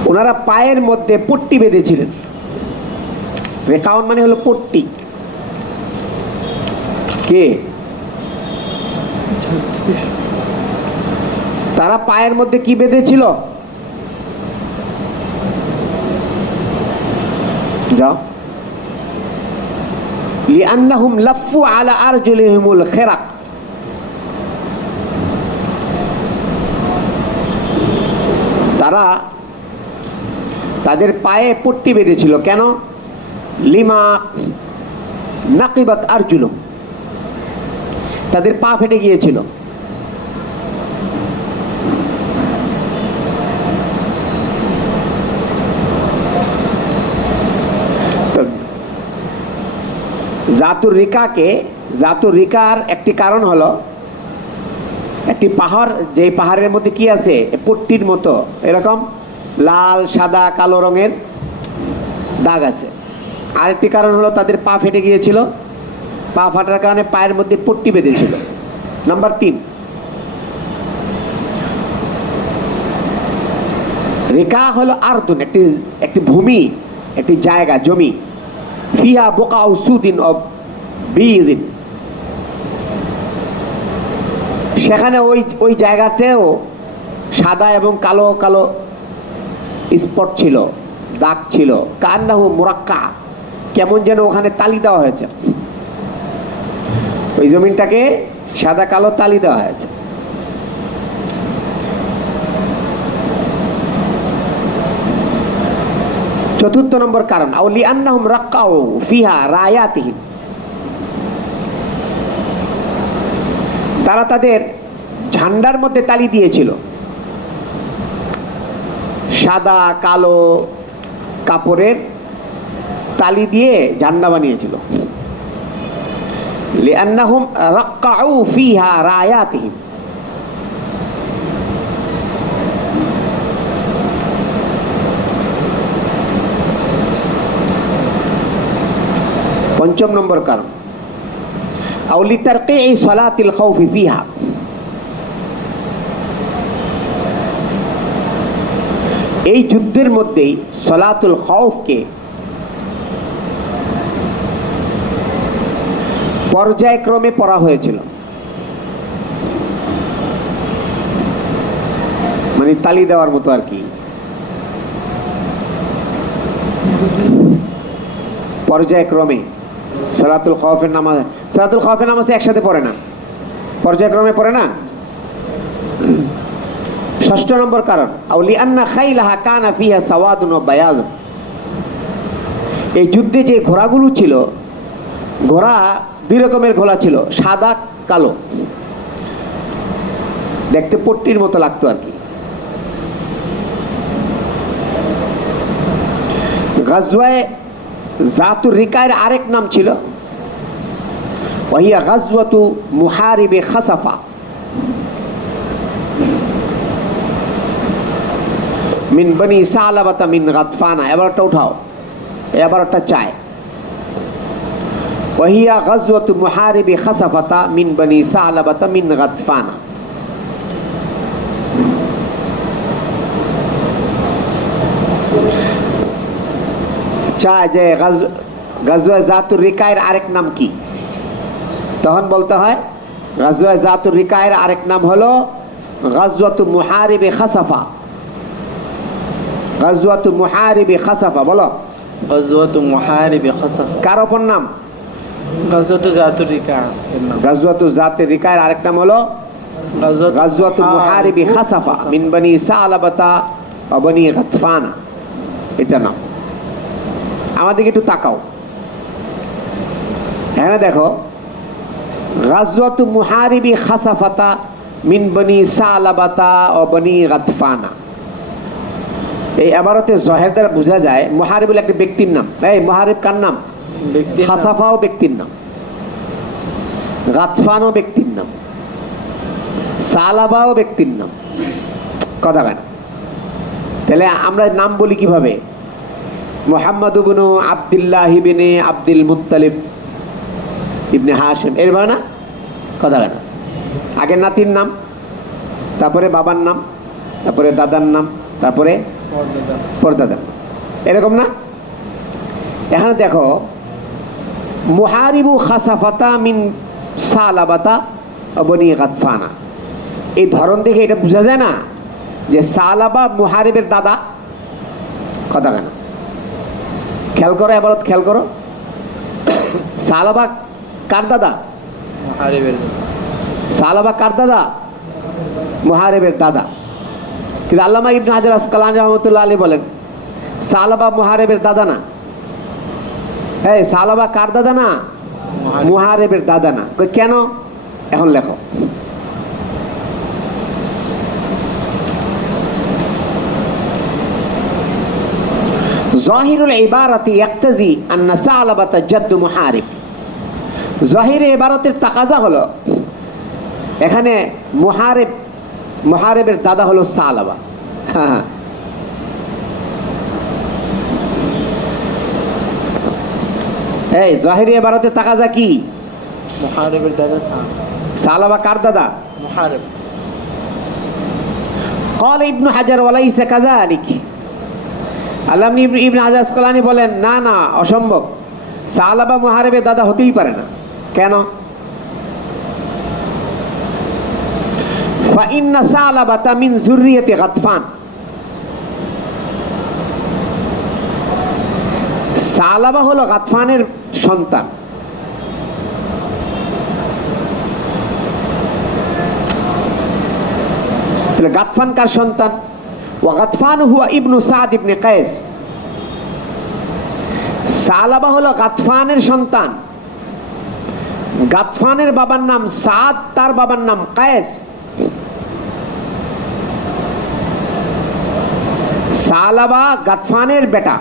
ওনারা পায়ের মধ্যে পট্টি বেঁধেছিলেন। রেকাউন মানে হলো পট্টি। কে? তারা পায়ের মধ্যে কি বেঁধেছিল? যাও। লিআন্নাহুম লাফু আলা আরজুলিহিমুল খিরাক, তারা তাদের পায়ে পট্টি বেঁধেছিল কেন? লিমা নাকিবাত আরজুলু, তাদের পা ফেটে গিয়েছিল। জাতুর রিকাকে, জাতুর রিকার একটি কারণ হলো একটি পাহাড়, যে পাহাড়ের মধ্যে কি আছে? পট্টির মতো এরকম লাল সাদা কালো রঙের দাগ আছে। আরেকটি কারণ হলো তাদের পা ফেটে গিয়েছিল, পা ফাটার কারণে পায়ের মধ্যে পট্টি বেঁধেছিল। নাম্বার 3, রিকা হলো আরদুন, একটি ভূমি, একটি জায়গা, জমি। ফিহা বুকাউ সুদিন ও বিদিন, সেখানে ওই জায়গাতেও সাদা এবং কালো কালো স্পট ছিল, দাগ ছিল। কান্নাহু মুরাক্কা, কেমন যেন ওখানে তালি দেওয়া হয়েছে, ওই জমিনটাকে সাদা কালো তালি দেওয়া হয়েছে। চতুর্থ নম্বর কারণ, আও লিআন্নাহুম রাক্কাউ ফিহা রায়াতিহিম, তারা তাদের ঝান্ডার মধ্যে তালি দিয়েছিল, সাদা কালো কাপড়ের তালি দিয়ে ঝান্ডা বানিয়েছিল। লিআন্নাহুম রাক্কাউ ফিহা রায়াতিহিম, পঞ্চম নম্বর কারণ, আও লিতারকিই সালাতিল খাউফি ফিহা, এই যুদ্ধের মধ্যেই সালাতুল খাউফকে পর্যায়ক্রমে পড়া হয়েছিল, মানে তালি দেওয়ার মতো আর কি, পর্যায়ক্রমে সালাতুল খাউফের নামাজ। সালাতুল খাউফের নামাজ একসাথে পড়ে না, পর্যায়ক্রমে পড়ে না। ষষ্ঠ নম্বর কারণ, আও লিআন্না খাইলাহা কানা ফিহা সাওয়াদুন ওয়া বায়াদুন, এই যুদ্ধে যে ঘোড়াগুলো ছিল, ঘোড়া 2 রকমের ঘোড়া ছিল, সাদা কালো, দেখতে পট্টির মতো লাগতো আর কি। গাজওয়ায়ে জাতুর রিকার আরেক নাম ছিল ওয়াহিয়া গাজওয়াতু মুহারিবে খাসাফা মিন বনি সালাবাতা মিন গাতফানা। এবারটা উঠাও, এবারটা চাই। ওয়াহিয়া গাজওয়াতু মুহারিবে খাসাফাতা মিন বনি সালাবাতা মিন গাতফানা। চায় যে গাজওয়া জাতুর রিকায়ের আরেক নাম কি, তখন বলতে হয় গাজওয়া জাতুর রিকায়ের আরেক নাম হলো গাজওয়াতু মুহারিবে খাসাফা। গাজওয়াতু মুহারিবে খাসাফা বলো। গাজওয়াতু মুহারিবে খাসাফা কার অপর নাম? গাজওয়াতু জাতুর রিকা এর নাম। গাজওয়াতু জাতুর রিকায়ের আরেক নাম হলো গাজওয়াতু মুহারিবে খাসাফা মিন বনি সালাবাতা ওয়া বনি গাতফান, এটা নাম। আমাদেরকে একটু তাকাও, এখানে দেখো গাজওয়াতু মুহারিবি খাসাফাতা মিন বনি সালাবাতা ও বনি গাতফানা। এই ইবারতে জাহের দ্বারা বোঝা যায় মুহারিবুল একটা ব্যক্তির নাম। এই মুহারিব কার নাম? ব্যক্তির নাম। খাসাফাও ব্যক্তির নাম, গাতফানও ব্যক্তির নাম, সালাবাও ব্যক্তির নাম। কথা কেন? তাহলে আমরা নাম বলি কিভাবে? মুহাম্মদ ইবনে আব্দুল্লাহ ইবনে আব্দুল মুত্তালিব ইবনে হাশিম, এরভাবে না? কথা কেন? আগে নাতির নাম, তারপরে বাবার নাম, তারপরে দাদার নাম, তারপরে পরদাদার নাম, এরকম না? এখানে দেখো মুহারিবু খাসাফাতা মিন সালাবাতা বনি গাতফানা, এই ধরন দেখে এটা বোঝা যায় না যে সালাবা মুহারিবের দাদা? কথা কেন? খেয়াল করো, এবার খেয়াল করো, সালাবা কার দাদা? মুহারিবের। সালাবা কার দাদা? মুহারিবের দাদা। কিন্তু আল্লামা ইবনে হাজার আসকালানী রাহমাতুল্লাহ আলাইহি বলেন সালাবা মুহারিবের দাদা না। এই সালাবা কার দাদা না? মুহারিবের দাদা না। কেন? এখন লেখো। জাহিরুল ইবারাতি ইয়াক্তাজি আন্না সালাবাতা জাদ্দু মুহারিব। জাহিরে ইবারতের তাকাজা হলো এখানে মুহারিবের দাদা হলো সালাবা। এই জাহিরে ইবারতের তাকাজা কি? মুহারিবের দাদা সালাবা কার দাদা? মুহারিব। قال ابن حجر وليس كذلك। আল্লামা ইবনে হাজার আসকালানী বলেন না না, অসম্ভব, সালাবা মুহারিবের দাদা হতেই পারে না। কেন? فإن ثعلبة من ذرية غطفان। সালাবা হলো গাতফানের সন্তান। তাহলে গাতফান কার সন্তান? ওয়া গাতফান হুয়া ইবনু সাদ ইবনে কায়েস। সালাবা হলো গাতফানের সন্তান। গাতফানের বাবার নাম সাদ, তার বাবার নাম কায়েস। সালাবা গাতফানের বেটা,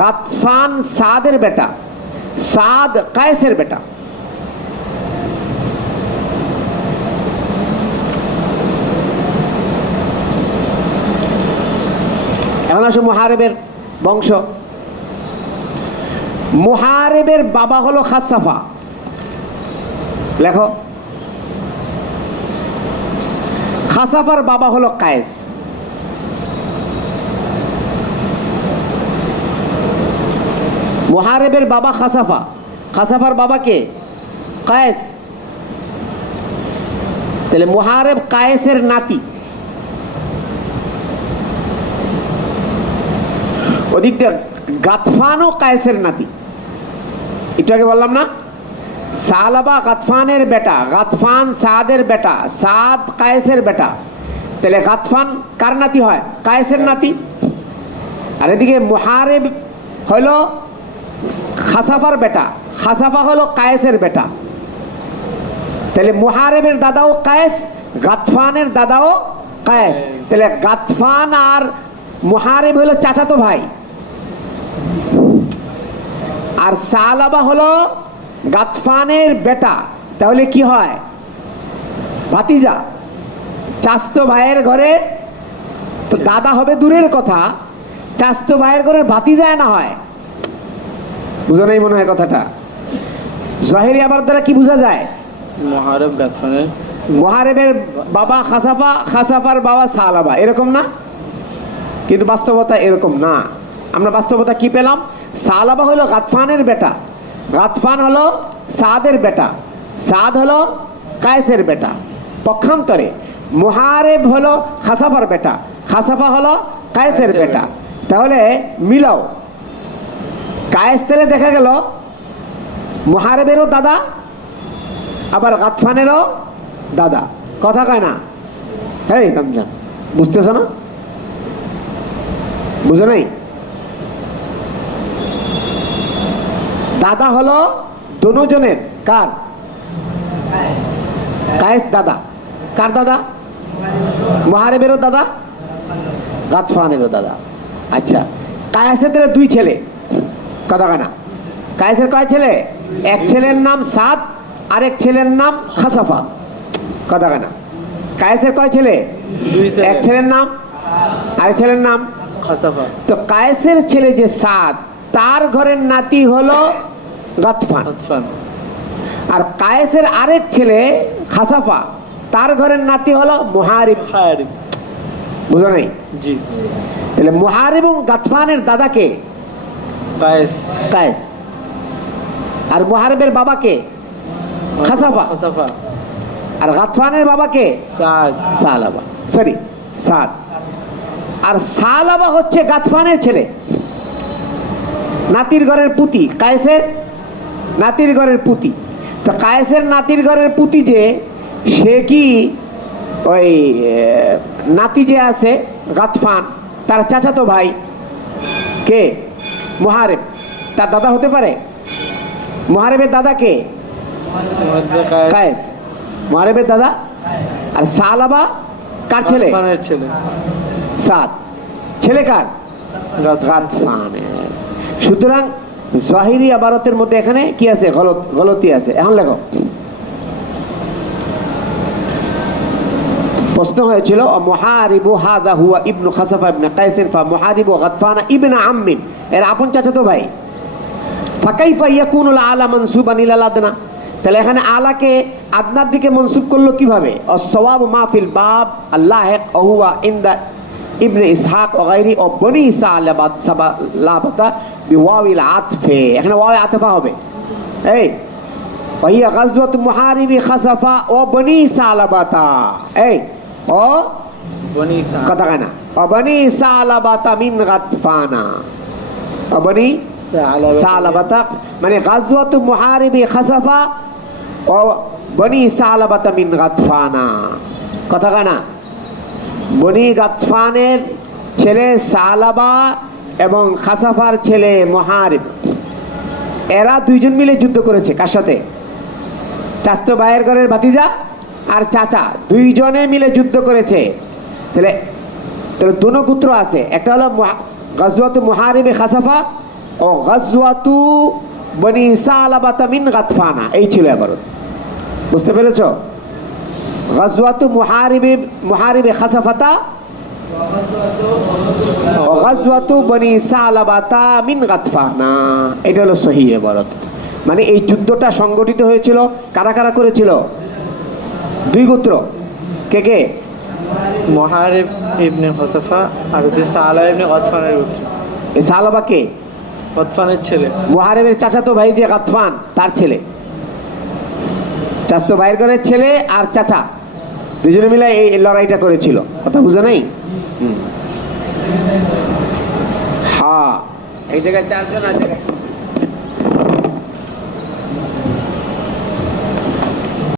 গাতফান সাদের বেটা, সাদ কায়েসের বেটা। এখন আসো মুহারিবের বংশ। মুহারিবের বাবা হলো খাসাফা। লেখো, খাসাফার বাবা হলো কায়েস। মুহারিবের বাবা খাসাফা, খাসাফার বাবা কে? কায়েস। তাহলে মুহারিব কায়েসের নাতি। ওদিক দিয়ে গাতফানও কায়েসের নাতি। একটু আগে বললাম না, সালাবা গাতফানের বেটা, গাতফান সাদের বেটা, সাদ কায়েসের বেটা। তাহলে গাতফান কার নাতি হয়? কায়েসের নাতি। আর এদিকে মুহারিব হলো খাসাফার বেটা, খাসাফা হলো কায়েসের বেটা। তাহলে মুহারিবের দাদাও কায়েস, গাতফানের দাদাও কায়েস। তাহলে গাতফান আর মুহারিব হলো চাচাতো ভাই। আর সালাবা হলো গাতফানের বেটা। তাহলে কি হয়? ভাতিজা। চাস্তো ভাইয়ের ঘরে তো দাদা হবে দূরের কথা, চাস্তো ভাইয়ের ঘরে ভাতিজা না হয়। বুঝো নাই মনে হয় কথাটা? জাহিরি আবার দ্বারা কি বোঝা যায়? মুহারিব গাতফানের, মুহারিবের বাবা খাসাফা, খাসাফার বাবা সালাবা, এরকম না? কিন্তু বাস্তবতা এরকম না। আমরা বাস্তবতা কি পেলাম? সালাবা হলো গাতফানের বেটা, গাতফান হলো সাদের বেটা, সাদ হলো কায়েসের বেটা। পক্ষান্তরে মুহারিব হলো খাসাফার বেটা, খাসাফা হলো কায়েসের বেটা। তাহলে মিলাও, কায়েস তেলে দেখা গেল মুহারিবেরও দাদা আবার গাতফানেরও দাদা। কথা কয় না? হ্যাঁ রমজান, বুঝতেছ না? বুঝো নাই? দাদা হলো দুজনের। কার? কায়েস দাদা। কার দাদা? মুহারিবেরও দাদা, গাতফানেরও দাদা। আচ্ছা, কায়েসের দুই ছেলে। কথা কয় না? কায়েসের কয় ছেলে? এক ছেলের নাম সাদ, আরেক ছেলের নাম খাসাফা। কথা কয় না? কায়েসের কয় ছেলে? এক ছেলের নাম, আরেক ছেলের নাম খাসাফা। তো কায়েসের ছেলে যে সাদ, তার ঘরের নাতি হলো গাতফান। আর কায়েসের আরেক ছেলে খাসাফা, তার ঘরের নাতি হলো মুহারিব। বুঝো নাই? জি। তাহলে মুহারিব এবং গাতফানের দাদাকে কায়েস। কায়েস। আর মুহারিবের বাবাকে খাসাফা। খাসাফা। আর গাতফানের বাবাকে সাদ। সালাবা, সরি সাদ। আর সালাবা হচ্ছে গাতফানের ছেলে, নাতির ঘরের পুতি, কায়েসের নাতির ঘরের পুতি। তো কায়েসের নাতির ঘরের পুতি যে, সে কি ওই নাতি যে আছে গাতফান, তার চাচাতো ভাই কে? মুহারিব, তার দাদা হতে পারে? মুহারিবের দাদা কে? কায়েস, মুহারিবের দাদা। আর সালাবা কার ছেলে? ছেলে। সাদ ছেলে কার? গাতফানের। সুতরাং জাহিরি ইবারতের মধ্যে এখানে কি আছে? গলতি আছে। এখন লেখো। প্রশ্ন হয়েছিল মুহারিবু হাযা হুয়া ইবনু খাসাফা ইবনে কায়েসিন ফা মুহারিবু গাতফান ইবনে আম্মিন, এর আপন চাচাতো ভাই। ফাকাইফা ইয়াকুনুল আলা মানসুবান ইলাল আদনা, তাহলে এখানে আলাকে আদনার দিকে মনসুব করলো কিভাবে? as-sawabu মা ফিল বাব আল্লাহিক ওয়া হুয়া ইনদা ইবনে ইসহাক ওয়া গায়রি ও বনি সালাবাত সাবালাবাতা বিওয়াবিল আতফে। এখানে ওয়াও আতফা হবে। এই ওয়াহিয়া গাজওয়াতু মুহারিবি খাসাফা ও বনি সালাবাতা। এই ও বনি কথা কয় না? ও বনি সালাবাতা মিন গাতফানা, ও বনি সালাবাতা মানে গাজওয়াতু মুহারিবি খাসাফা ও বনি সালাবাতা মিন গাতফানা। কথা কয় না? বনি গাতফানের ছেলে সালাবা এবং খাসাফার ছেলে মুহারিব, এরা দুইজন মিলে যুদ্ধ করেছে। কার সাথে? চাচাতো ভাইয়ের ঘরের ভাতিজা আর চাচা, দুইজনে মিলে যুদ্ধ করেছে। তাহলে তাহলে দুটো গোত্র আছে, একটা হলো গাজওয়াতু মুহারিবি খাসাফা ও গাজওয়াতু বনি সালাবাতা মিন গাতফানা। এই ছিল এবারে। বুঝতে পেরেছো? গাজওয়াতু মুহারিবি খাসাফাতা ও গাজওয়াতু বনি সালাবাতা মিন গাতফানা, এটা হলো সহিহ ইবারত। মানে এই যুদ্ধটা সংগঠিত হয়েছিল কারা কারা করেছিল? দুই গোত্র। কে কে? মুহারিব ইবনে খাসাফা আর যে সালাবা ইবনে গাতফানের গোত্র। এই সালাবা কে? গাতফানের ছেলে। মুহারিবের চাচাতো ভাই যে গাতফান, তার ছেলে। চাচাতো ভাইয়ের ঘরের ছেলে আর চাচা দুজনে মিলে এই লড়াইটা করেছিল। কথা বুঝে নাই? হ্যাঁ, এই জায়গায় চারজন আছে।